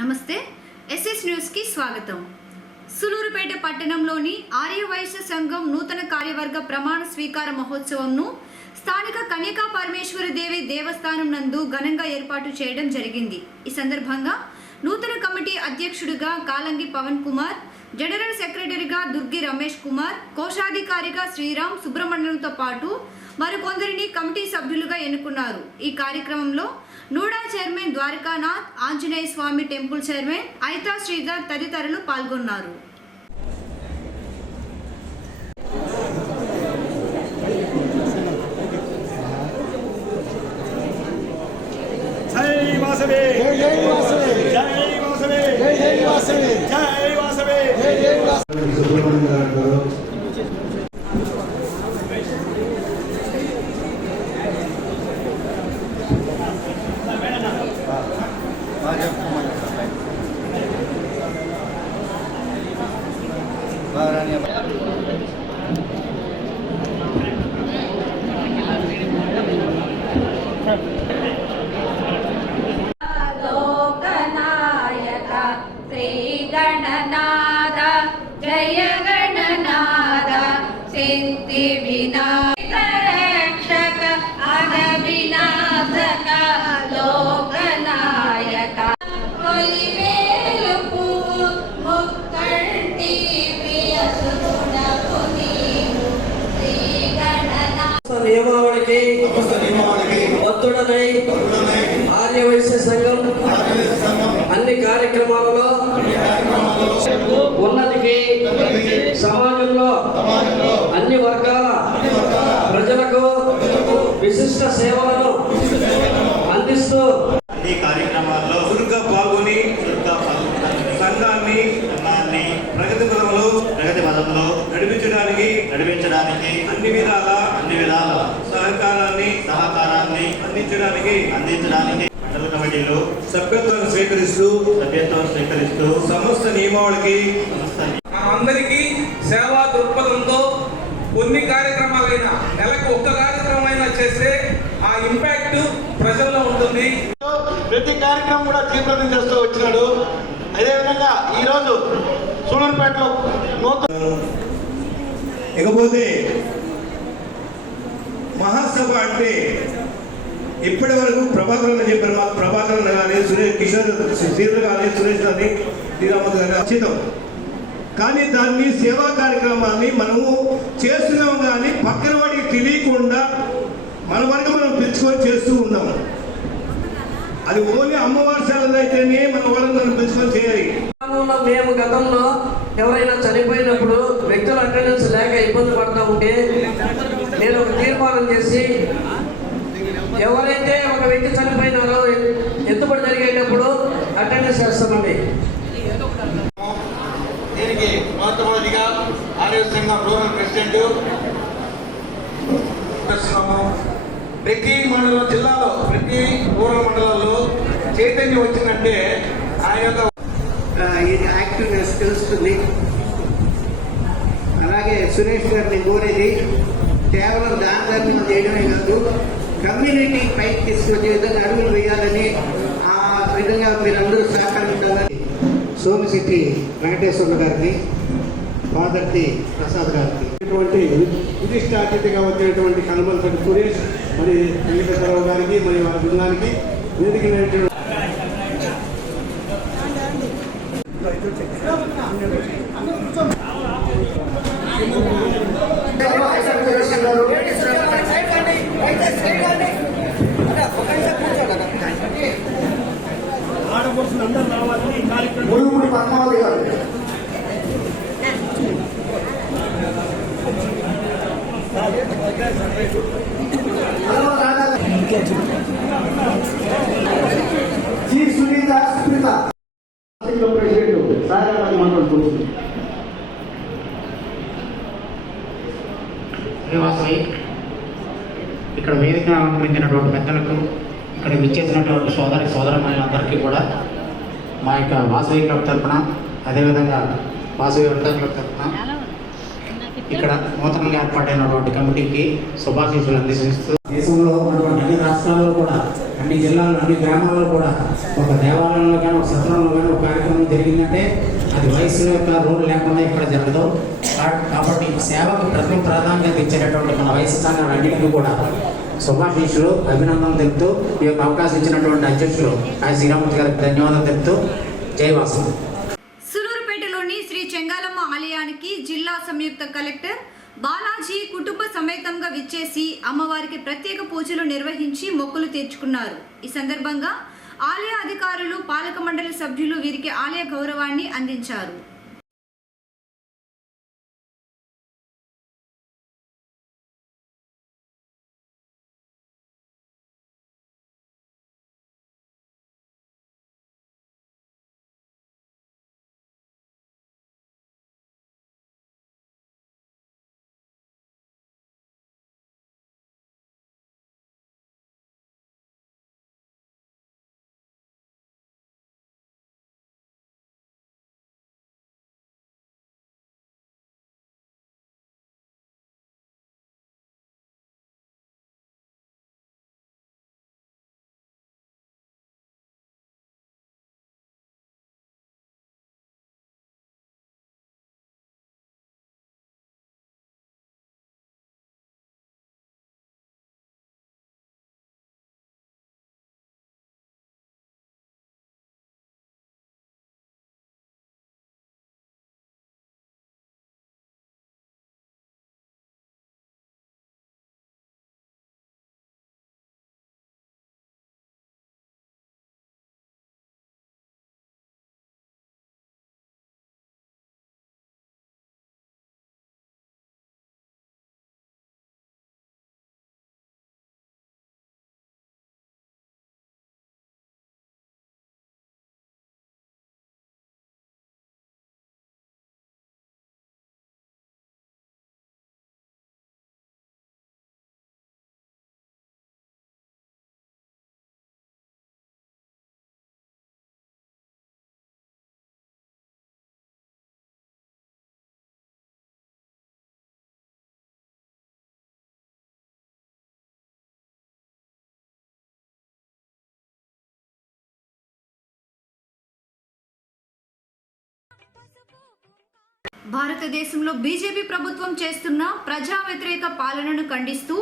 నమస్తే SS news కి స్వాగతం. సులూరుపేట పట్టణంలోని ఆర్యవైశ్య సంఘం నూతన కార్యవర్గ ప్రమాణ స్వీకార మహోత్సవంను స్థానిక కన్యకా పరమేశ్వరి దేవి దేవస్థానం నందు ఘనంగా ఏర్పాటు చేయడం జరిగింది. ఈ సందర్భంగా నూతన కమిటీ అధ్యక్షుడిగా కాలంగి పవన్ కుమార్, జనరల్ సెక్రటరీగా దుర్గి రమేష్ కుమార్, కోశాధికారిగా శ్రీరామ్ సుబ్రహ్మణ్యంతో పాటు మరికొందరిని కమిటీ సభ్యులుగా ఎన్నుకున్నారు. ఈ కార్యక్రమంలో నూడా చైర్మన్ ద్వారకానాథ్, ఆంజనేయ స్వామి టెంపుల్ చైర్మన్ ఐతా శ్రీధర్ తదితరులు పాల్గొన్నారు. लोकनायक श्री गणनाथ जय गणनाथ सिद्धि विनायक रक्षक अन विनाशक लोकनायक कोलिवेलुपु मुक्कंटी प्रिय सुगुणमुनि श्री गणनाथ नियमावళికి భక్తుడనై ఆర్యవైశ్య సంఘం అన్ని కార్యక్రమాలలో ఉన్నతికి సమాజంలో అన్ని వర్గాల ప్రజలకు విశిష్ట సేవలను అందిస్తూ అన్ని కార్యక్రమాల్లో చురుగ్గా పాల్గొని సంఘాన్ని ప్రగతి పదంలో నడిపించడానికి అన్ని విధాల సహకారాన్ని అందించడానికి మండల కమిటీలో సభ్యత్వాన్ని స్వీకరిస్తూ సమస్త నియమావళికి అందరికీ సేవా దృక్పథంతో కొన్ని కార్యక్రమాలైనా నెలకు ఒక్క కార్యక్రమం చేస్తే ఆ ఇంపాక్ట్ ప్రజల్లో ఉంటుంది. ప్రతి కార్యక్రమం కూడా తీవ్రతం చేస్తూ వచ్చినాడు. అదేవిధంగా ఈరోజు సూలూరుపేటలో ఇకపోతే మహాసభ అంటే ఇప్పటి వరకు ప్రభాకరన్ చెప్పారు. మాకు ప్రభాకరన్ కానీ కిషోర్ శ్రీధర్ కానీ సురేష్ కానీ శ్రీరామత్ కానీ వచ్చిందాం. కానీ దాన్ని సేవా కార్యక్రమాన్ని మనము చేస్తున్నాం కానీ పక్కన వాడికి తెలియకుండా మన వరకు మనం పిలుచుకొని చేస్తూ ఉన్నాము. అది ఓన్లీ అమ్మవారి సేవలు అయితేనే మన వాళ్ళని పిలుచుకొని చేయాలి. మేము గతంలో ఎవరైనా చనిపోయినప్పుడు వ్యక్తుల అటెండెన్స్ లేక ఇబ్బంది పడతా ఉంటే నేను ఒక తీర్మానం చేసి ఎవరైతే ఒక వ్యక్తి చనిపోయినారో ఎత్తుబడి జరిగేటప్పుడు అటెండెన్స్ చేస్తామండి. దీనికి మొట్టమొదటిగా ఆర్య సంఘం రూరల్ ప్రెసిడెంట్ ప్రతి మండలం జిల్లాలో ప్రతి రూరల్ మండలాల్లో చైతన్యం వచ్చిందంటే ఆయన యొక్క యాక్టివ్నెస్ తెలుస్తుంది. అలాగే సురేష్ గారిని కోరేది కేవలం దాన ధర్మం చేయడమే కాదు, కమ్యూనిటీ పైకి తీసుకొచ్చే విధంగా అడుగులు వేయాలని, ఆ విధంగా మీరందరూ సహకరించాలని సోమిశెట్టి వెంకటేశ్వర గారిని, పాదర్తి ప్రసాద్ గారికి, విశిష్ట అతిథిగా వచ్చినటువంటి కనుమలపల్లి సురేష్ మరి వెంకటేశ్వరరావు గారికి మరి వారి బృందానికి వేదిక పద్మావతి గారు జీ సునీత సుప్రీత ప్రెసిడెంట్ సాగర్ మాట్లాడుతుంది. శ్రీవాసవి ఇక్కడ వేదికను అలంకరించినటువంటి పెద్దలకు, ఇక్కడ విచ్చేసినటువంటి సోదరమణులందరికీ కూడా మా యొక్క వాసవి క్లబ్ తరఫున, అదేవిధంగా వాసవి వృద్ధ క్లబ్ తరఫున ఇక్కడ నూతనంగా ఏర్పాటైనటువంటి కమిటీకి శుభాశీస్సులు అందిస్తూ దేశంలో ఉన్నటువంటి అన్ని రాష్ట్రాల్లో కూడా అన్ని జిల్లాల్లో అన్ని గ్రామాల్లో కూడా ఒక దేవాలయంలో కానీ ఒక సత్రంలో కానీ ఒక కార్యక్రమం జరిగిందంటే అది వయసు యొక్క రూల్ లేకుండా ఇక్కడ జరగదు. కాబట్టి సేవకు ప్రథమ ప్రాధాన్యత ఇచ్చేటటువంటి మన వయసు సంఘాలన్నింటినీ కూడా శుభాశీస్సులు అభినందనలు తెలుపుతూ ఈ యొక్క అవకాశం ఇచ్చినటువంటి అధ్యక్షులు ఆయన శ్రీరామూర్తి గారికి ధన్యవాదాలు తెలుపుతూ జయవాసం. సులూరుపేటలోని శ్రీ చెంగాలమ్మ ఆలయానికి జిల్లా సంయుక్త కలెక్టర్ బాలాజీ కుటుంబ సమేతంగా విచ్చేసి అమ్మవారికి ప్రత్యేక పూజలు నిర్వహించి మొక్కులు తీర్చుకున్నారు. ఈ సందర్భంగా ఆలయ అధికారులు, పాలక మండలి సభ్యులు వీరికి ఆలయ గౌరవాన్ని అందించారు. భారతదేశంలో బీజేపీ ప్రభుత్వం చేస్తున్న ప్రజా వ్యతిరేక పాలనను ఖండిస్తూ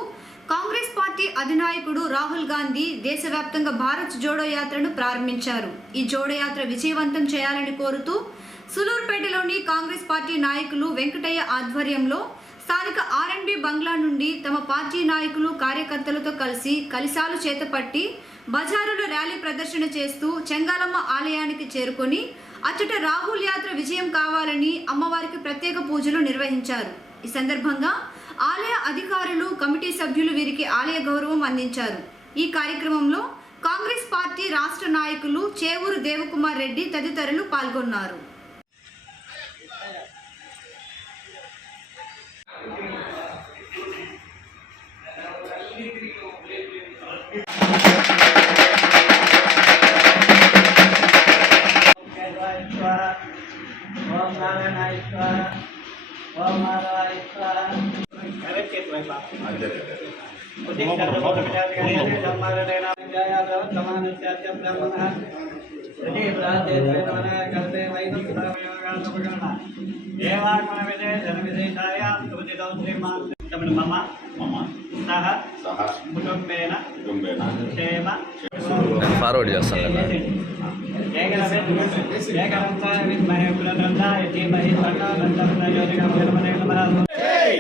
కాంగ్రెస్ పార్టీ అధినాయకుడు రాహుల్ గాంధీ దేశవ్యాప్తంగా భారత్ జోడో యాత్రను ప్రారంభించారు. ఈ జోడో యాత్ర విజయవంతం చేయాలని కోరుతూ సులూరుపేటలోని కాంగ్రెస్ పార్టీ నాయకులు వెంకటయ్య ఆధ్వర్యంలో స్థానిక ఆర్ఎన్బి బంగ్లా నుండి తమ పార్టీ నాయకులు, కార్యకర్తలతో కలిసి కలశాలు చేతపట్టి బజారులో ర్యాలీ ప్రదర్శన చేస్తూ చెంగాలమ్మ ఆలయానికి చేరుకొని అచ్చట రాహుల్ యాత్ర విజయం కావాలని అమ్మవారికి ప్రత్యేక పూజలు నిర్వహించారు. ఈ సందర్భంగా ఆలయ అధికారులు, కమిటీ సభ్యులు వీరికి ఆలయ గౌరవం అందించారు. ఈ కార్యక్రమంలో కాంగ్రెస్ పార్టీ రాష్ట్ర నాయకులు చేవూరు దేవకుమార్ రెడ్డి తదితరులు పాల్గొన్నారు. ఫార్వర్డ్ చేస్తాను కదా.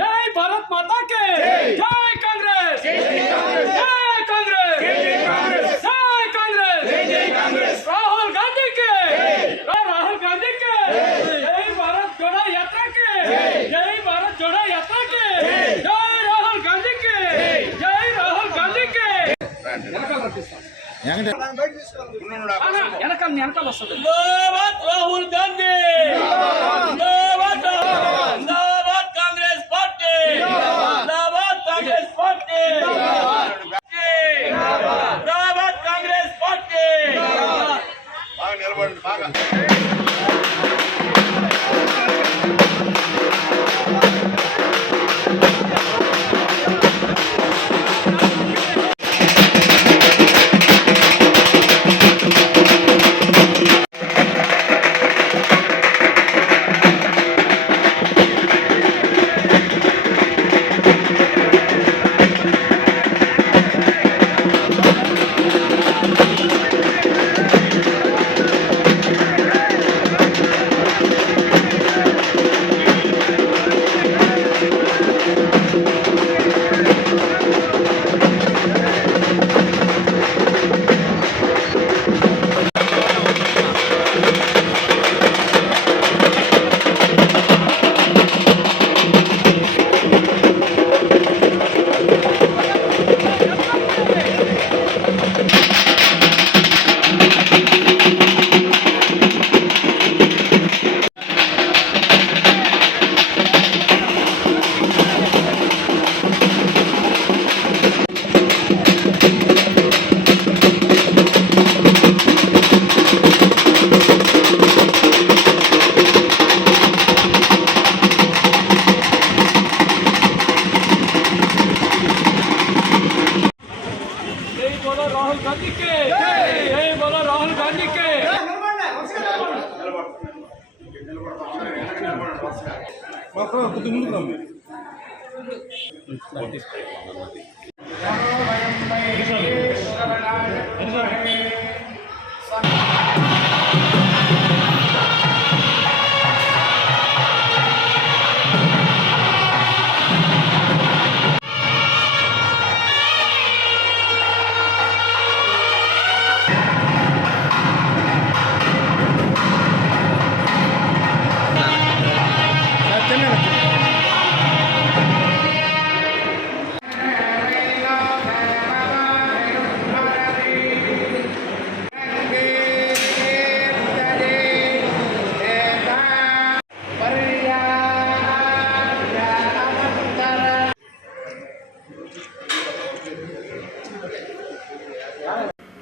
జై భారత్ మాతా కే జై కాంగ్రెస్ జై కాంగ్రెస్ జై కాంగ్రెస్ రాహుల్ గాంధీ కే జై భారత్ జోడో యాత్ర కే జై భారత్ జోడో యాత్ర కే జై రాహుల్ గాంధీ కే జై రాహుల్ గాంధీ కే వెనకాల వస్తుంది. Rahul Gandhi Congress party Congress party Congress party బాగా నిలబడండి బాగా.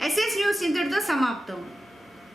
ఎస్ఎస్ న్యూస్ ఇంతటితో సమాప్తం.